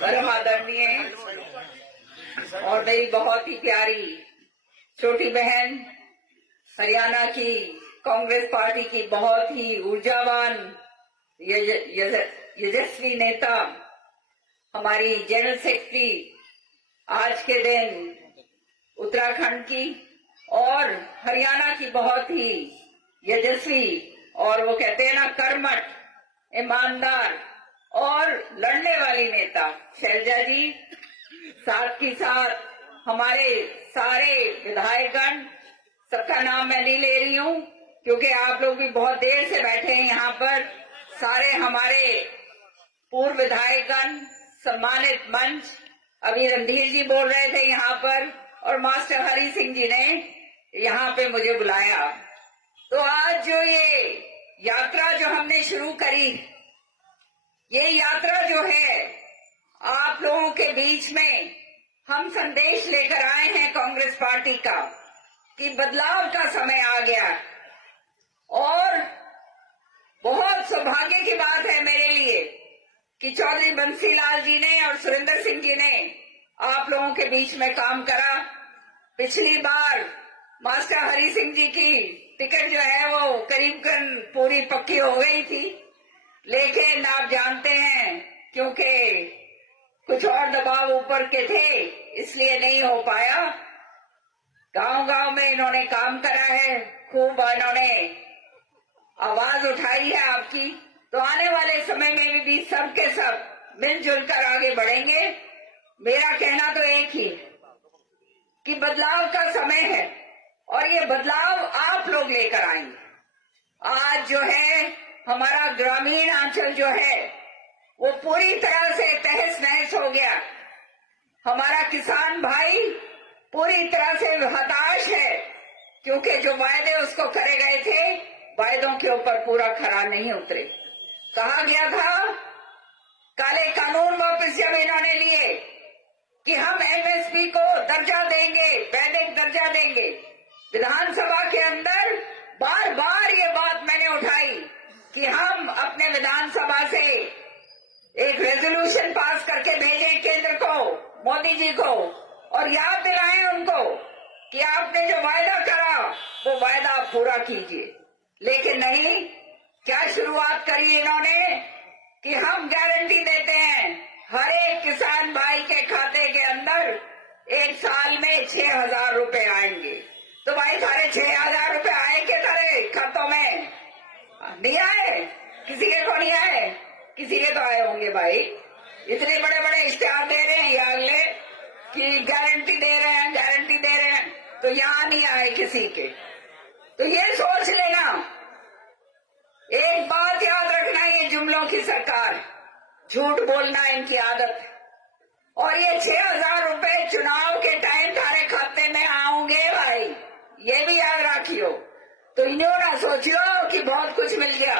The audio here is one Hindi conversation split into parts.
परम आदरणीय और मेरी बहुत ही प्यारी छोटी बहन, हरियाणा की कांग्रेस पार्टी की बहुत ही ऊर्जावान यशस्वी नेता, हमारी जनरल सेक्रेटरी आज के दिन उत्तराखंड की और हरियाणा की बहुत ही यशस्वी और वो कहते हैं ना कर्मठ, ईमानदार और लड़ने वाली नेता शैलजा जी, साथ ही साथ हमारे सारे विधायकगण, सबका नाम मैं नहीं ले रही हूँ क्योंकि आप लोग भी बहुत देर से बैठे हैं यहाँ पर। सारे हमारे पूर्व विधायकगण, सम्मानित मंच, अभी रणधीर जी बोल रहे थे यहाँ पर और मास्टर हरि सिंह जी ने यहाँ पे मुझे बुलाया। तो आज जो ये यात्रा जो हमने शुरू करी, ये यात्रा जो है आप लोगों के बीच में हम संदेश लेकर आए हैं कांग्रेस पार्टी का कि बदलाव का समय आ गया। और बहुत सौभाग्य की बात है मेरे लिए कि चौधरी बंसीलाल जी ने और सुरेंद्र सिंह जी ने आप लोगों के बीच में काम करा। पिछली बार मास्टर हरि सिंह जी की टिकट जो है वो करीब पूरी पक्की हो गई थी, लेकिन आप जानते हैं क्योंकि कुछ और दबाव ऊपर के थे इसलिए नहीं हो पाया। गांव-गांव में इन्होंने काम करा है, खूब इन्होंने आवाज उठाई है आपकी। तो आने वाले समय में भी सब के सब मिलजुल कर आगे बढ़ेंगे। मेरा कहना तो एक ही कि बदलाव का समय है और ये बदलाव आप लोग लेकर आएंगे। आज जो है हमारा ग्रामीण अंचल जो है वो पूरी तरह से तहस नहस हो गया। हमारा किसान भाई पूरी तरह से हताश है क्योंकि जो वायदे उसको करे गए थे, वायदों के ऊपर पूरा खरा नहीं उतरे। कहा गया था काले कानून वापस जब इन्होंने लिए कि हम एमएसपी को दर्जा देंगे, वैदिक दर्जा देंगे, विधानसभा के अंदर बार बार ये बात मैंने उठाई कि हम अपने विधानसभा से एक रेजोल्यूशन पास करके भेजें केंद्र को, मोदी जी को, और याद दिलाएं उनको कि आपने जो वायदा करा वो वायदा पूरा कीजिए। लेकिन नहीं, क्या शुरुआत करी इन्होंने कि हम गारंटी देते हैं हर एक किसान भाई के खाते के अंदर एक साल में 6,000 रुपए आएंगे। तो भाई सारे 6,000 रुपए आए के तारे खातों में? नहीं आए? किसी के को नहीं आए? किसी के तो आए होंगे भाई। इतने बड़े बड़े इश्तेहार दे रहे हैं ये अगले कि गारंटी दे रहे हैं, गारंटी दे रहे हैं, तो यहाँ नहीं आए किसी के। तो ये सोच लेना, एक बात याद रखना, ये जुमलों की सरकार, झूठ बोलना इनकी आदत है। और ये 6,000 रुपए चुनाव के टाइम तारे खाते में आऊंगे भाई, ये भी याद रखियो। तो इन्हों ना सोचियो कि बहुत कुछ मिल गया।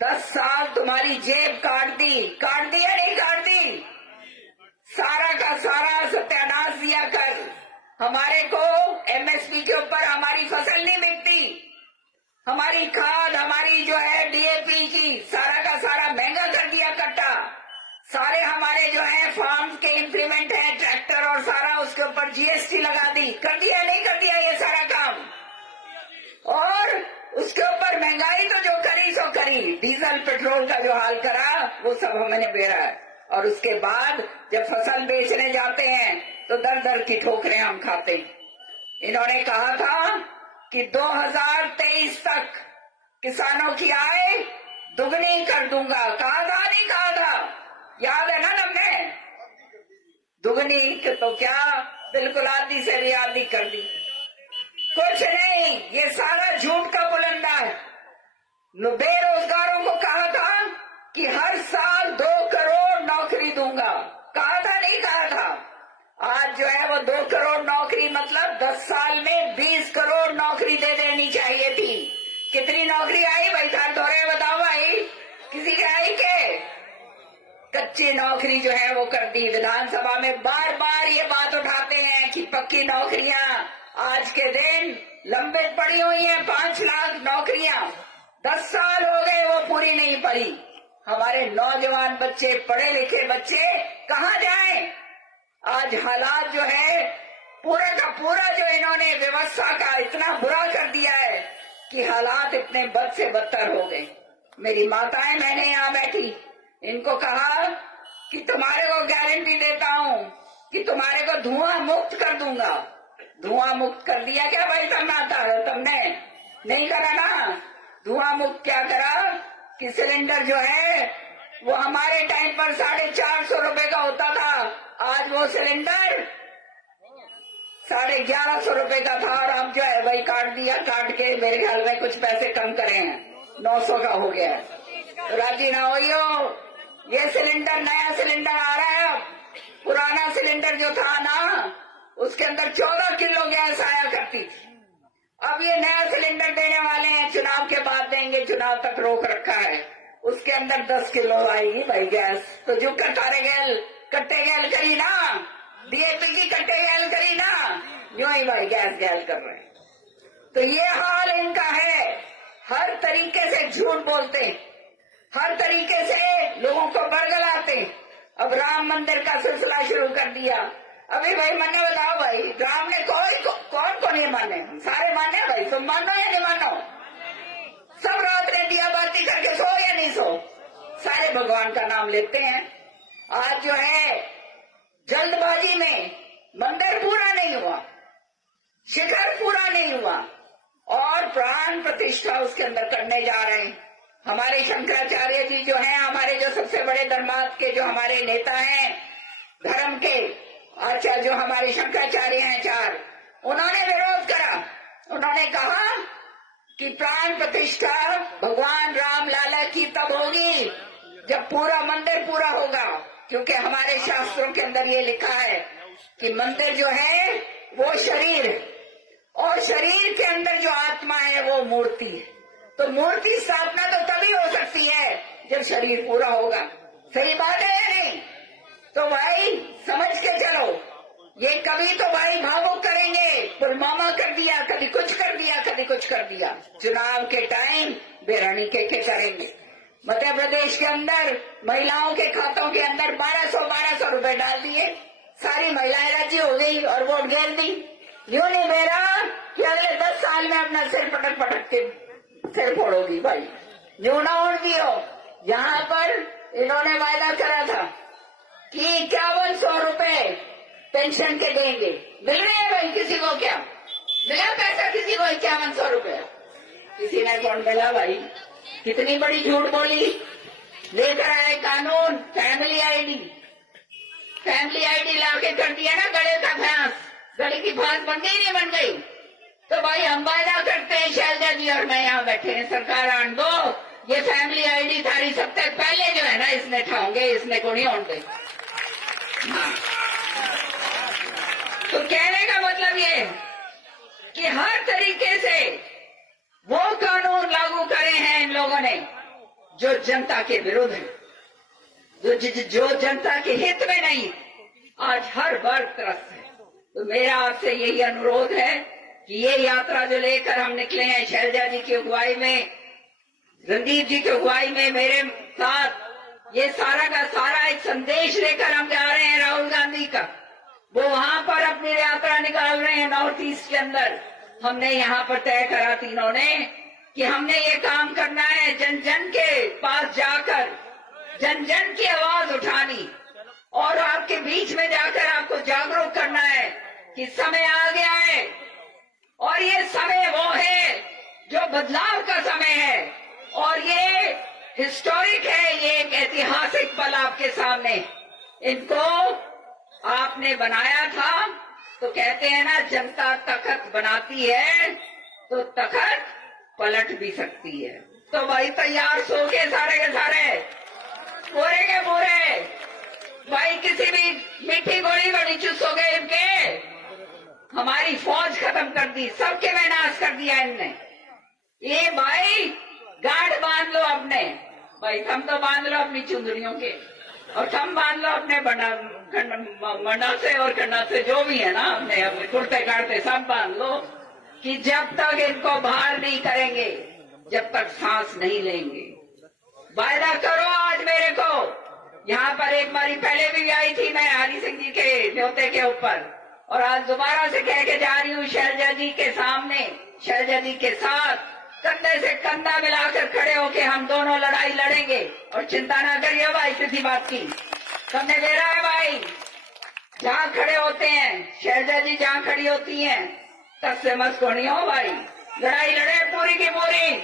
10 साल तुम्हारी जेब काट दी या नहीं काट दी? सारा का सारा सत्यानाश दिया कर। हमारे को एमएसपी के ऊपर हमारी फसल नहीं बिकती, हमारी खाद, हमारी जो है डीएपी की सारा का सारा महंगा कर दिया कट्टा। सारे हमारे जो है फार्म के इंप्लीमेंट है, ट्रैक्टर और सारा उसके ऊपर जीएसटी लगा दी। कर दिया नहीं कर दिया ये सारा काम? और उसके ऊपर महंगाई तो जो करी सो करी, डीजल पेट्रोल का जो हाल करा वो सब हमने बेरा है। और उसके बाद जब फसल बेचने जाते हैं तो दर दर की ठोकरें हम खाते हैं। इन्होंने कहा था कि 2023 तक किसानों की आय दुगनी कर दूंगा। कहा था नहीं कहा था? याद है ना हमने? दुगनी तो क्या, बिल्कुल आधी से भी आधी कर दी। कुछ नहीं, ये सारा झूठ का बुलंदा है। बेरोजगारों को कहा था कि हर साल 2 करोड़ नौकरी दूंगा। कहा था नहीं कहा था? आज जो है वो 2 करोड़ नौकरी मतलब 10 साल में 20 करोड़ नौकरी दे देनी चाहिए थी। कितनी नौकरी आई भाई? साल दौरे बताओ भाई, किसी की आई के? कच्ची नौकरी जो है वो कर दी। विधानसभा में बार बार ये बात उठाते हैं कि पक्की नौकरियां आज के दिन लंबित पड़ी हुई हैं। 5 लाख नौकरियां 10 साल हो गए वो पूरी नहीं पड़ी। हमारे नौजवान बच्चे, पढ़े लिखे बच्चे कहाँ जाएं? आज हालात जो है पूरा का पूरा जो इन्होंने व्यवस्था का इतना बुरा कर दिया है कि हालात इतने बद से बदतर हो गए। मेरी माताएं, मैंने यहाँ बैठी, इनको कहा कि तुम्हारे को गारंटी देता हूँ कि तुम्हारे को धुआं मुक्त कर दूंगा। धुआं मुक्त कर दिया क्या भाई तुमने? नहीं करा ना। धुआं मुक्त क्या करा कि सिलेंडर जो है वो हमारे टाइम पर 450 रुपए का होता था, आज वो सिलेंडर 1150 रुपए का था और हम जो है वही काट दिया। काट के मेरे ख्याल में कुछ पैसे कम करे हैं, 900 का हो गया है। तो राजी ना होइयो, ये सिलेंडर, नया सिलेंडर आ रहा है। अब पुराना सिलेंडर जो था ना उसके अंदर 14 किलो गैस आया करती थी। अब ये नया सिलेंडर देने वाले हैं, चुनाव के बाद देंगे, चुनाव तक रोक रखा है। उसके अंदर 10 किलो आएगी भाई गैस। तो जो कट्टे गैल करी ना, डीएपी की कट्टे गैल करी ना, यूं ही भाई गैस गैल कर रहे हैं। तो ये हाल इनका है। हर तरीके से झूठ बोलते, हर तरीके से लोगों को बरगलाते। अब राम मंदिर का सिलसिला शुरू कर दिया। अभी भाई मैंने बताओ भाई, राम ने कौन को नहीं माने? सारे माने भाई, तुम मानो या नहीं मानो? सब रात ने दिया बाती करके सो या नहीं सो? सारे भगवान का नाम लेते हैं। आज जो है जल्दबाजी में मंदिर पूरा नहीं हुआ, शिखर पूरा नहीं हुआ और प्राण प्रतिष्ठा उसके अंदर करने जा रहे हैं। हमारे शंकराचार्य जी जो हैं, हमारे जो सबसे बड़े धर्मार्थ के जो हमारे नेता हैं, धर्म के आचार्य जो हमारे शंकराचार्य हैं 4, उन्होंने विरोध करा। उन्होंने कहा कि प्राण प्रतिष्ठा भगवान राम लाला की तब होगी जब पूरा मंदिर पूरा होगा, क्योंकि हमारे शास्त्रों के अंदर ये लिखा है कि मंदिर जो है वो शरीर और शरीर के अंदर जो आत्मा है वो मूर्ति है। तो मूर्ति स्थापना तो तभी हो सकती है जब शरीर पूरा होगा। सही बात है या नहीं? तो भाई समझ के चलो, ये कभी तो भाई भावुक करेंगे, पुलवामा कर दिया, कभी कुछ कर दिया, कभी कुछ कर दिया। चुनाव के टाइम बेरानी के करेंगे। मध्य प्रदेश के अंदर महिलाओं के खातों के अंदर 1200 रुपए डाल दिए, सारी महिलाएं राजी हो गई और वोट गिर दी। यूं नहीं बेरा कि अगले 10 साल में अपना सिर पटक के सिर फोड़ोगी भाई। यूं ना उड़ दियो। यहाँ पर इन्होंने वायदा करा था कि 5100 रुपए पेंशन के देंगे। मिल रहे हैं भाई किसी को? क्या मिला पैसा किसी को? 5100 रुपए किसी ने कौन मिला भाई? कितनी बड़ी झूठ बोली। लेकर आए कानून फैमिली आईडी लाके कर दिया ना गले का फांस। गले की फांस बन गई नहीं बन गई? तो भाई हम वायदा करते हैं, शैलजा जी और मैं यहाँ बैठे हैं, सरकार आन दो, ये फैमिली आईडी थारी सब तक पहले जो है ना इसने ठाओगे, इसने को नहीं होंगे। तो कहने का मतलब ये कि हर तरीके से वो कानून लागू करे हैं इन लोगों ने जो जनता के विरुद्ध है, जो जनता के हित में नहीं। आज हर वर्ग त्रस्त है। तो मेरा आपसे यही अनुरोध है कि ये यात्रा जो लेकर हम निकले हैं, शैलजा जी की अगुवाई में, रणदीप जी की अगुवाई में मेरे साथ, ये सारा का सारा एक संदेश लेकर हम जा रहे हैं राहुल गांधी का। वो वहां पर अपनी यात्रा निकाल रहे हैं नॉर्थ ईस्ट के अंदर। हमने यहाँ पर तय करा तीनों ने कि हमने ये काम करना है, जन जन के पास जाकर जन जन की आवाज उठानी और आपके बीच में जाकर आपको जागरूक करना है कि समय आ गया है और ये समय वो है जो बदलाव का समय है और ये हिस्टोरिक है, ये एक ऐतिहासिक पल आपके सामने। इनको आपने बनाया था तो कहते हैं ना, जनता तखत बनाती है तो तखत पलट भी सकती है। तो भाई तैयार सो के सारे के सारे, पूरे के पूरे भाई, किसी भी मीठी गोली बड़ी चुस्त हो गए इनके। हमारी फौज खत्म कर दी, सबके विनाश कर दिया इनने। ये भाई गांठ बांध लो अपने, भाई थम तो बांध लो अपनी चुंदरियों के, और थम बांध लो अपने मंडा से और कंडा से, जो भी है ना, अपने कुर्ते काटते सब बांध लो कि जब तक इनको बाहर नहीं करेंगे, जब तक सांस नहीं लेंगे। वायदा करो आज मेरे को। यहाँ पर एक बारी पहले भी आई थी मैं हरि सिंह जी के न्योते के ऊपर, और आज दोबारा से कह के जा रही हूँ शैलजा जी के सामने, शैलजा जी के साथ कंधे से कंधा मिलाकर खड़े होके हम दोनों लड़ाई लड़ेंगे। और चिंता ना करिए भाई किसी बात की, सबने मेरा है भाई। जहाँ खड़े होते हैं शैलजा जी, जहाँ खड़ी होती हैं तब से मत कोनी हो भाई। लड़ाई लड़े पूरी की पूरी,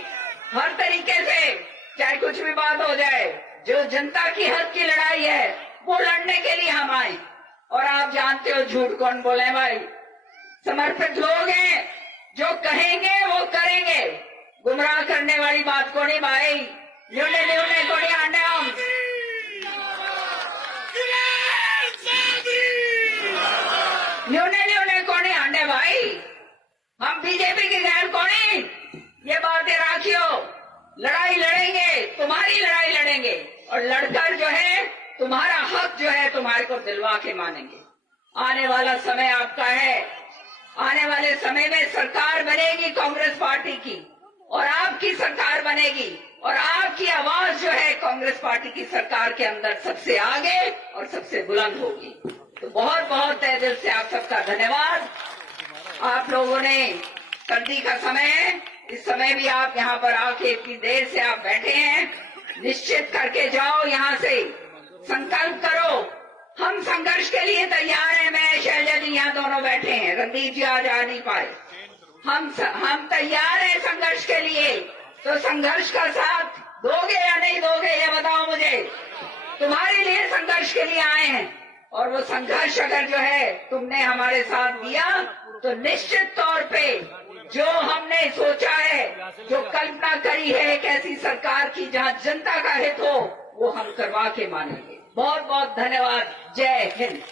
हर तरीके से, चाहे कुछ भी बात हो जाए। जो जनता की हक की लड़ाई है वो लड़ने के लिए हम आए। और आप जानते हो झूठ कौन बोले भाई, समर्पित लोग हैं, जो कहेंगे वो करेंगे। गुमराह करने वाली बात को नहीं भाई, न्यूने न्यूने को नहीं आने हम। न्यूने न्यूने को नहीं आने भाई, हम बीजेपी के गैर कौन, ये बातें राखियो। लड़ाई लड़ेंगे, तुम्हारी लड़ाई लड़ेंगे, और लड़कर जो है तुम्हारा हक जो है तुम्हारे को दिलवा के मानेंगे। आने वाला समय आपका है, आने वाले समय में सरकार बनेगी कांग्रेस पार्टी की, और आपकी सरकार बनेगी, और आपकी आवाज जो है कांग्रेस पार्टी की सरकार के अंदर सबसे आगे और सबसे बुलंद होगी। तो बहुत बहुत तहे दिल से आप सबका धन्यवाद। आप लोगों ने, सर्दी का समय है, इस समय भी आप यहाँ पर आके इतनी देर से आप बैठे हैं, निश्चित करके जाओ यहाँ से, संकल्प करो। हम संघर्ष के लिए तैयार हैं। मैं शैलजा जी यहाँ दोनों बैठे हैं, रणदीप जी आज आ नहीं पाए। हम तैयार हैं संघर्ष के लिए। तो संघर्ष का साथ दोगे या नहीं दोगे ये बताओ मुझे। तुम्हारे लिए संघर्ष के लिए आए हैं, और वो संघर्ष अगर जो है तुमने हमारे साथ दिया तो निश्चित तौर पे जो हमने सोचा है, जो कल्पना करी है एक ऐसी सरकार की जहां जनता का हित हो, वो हम करवा के मानेंगे। बहुत बहुत धन्यवाद। जय हिंद।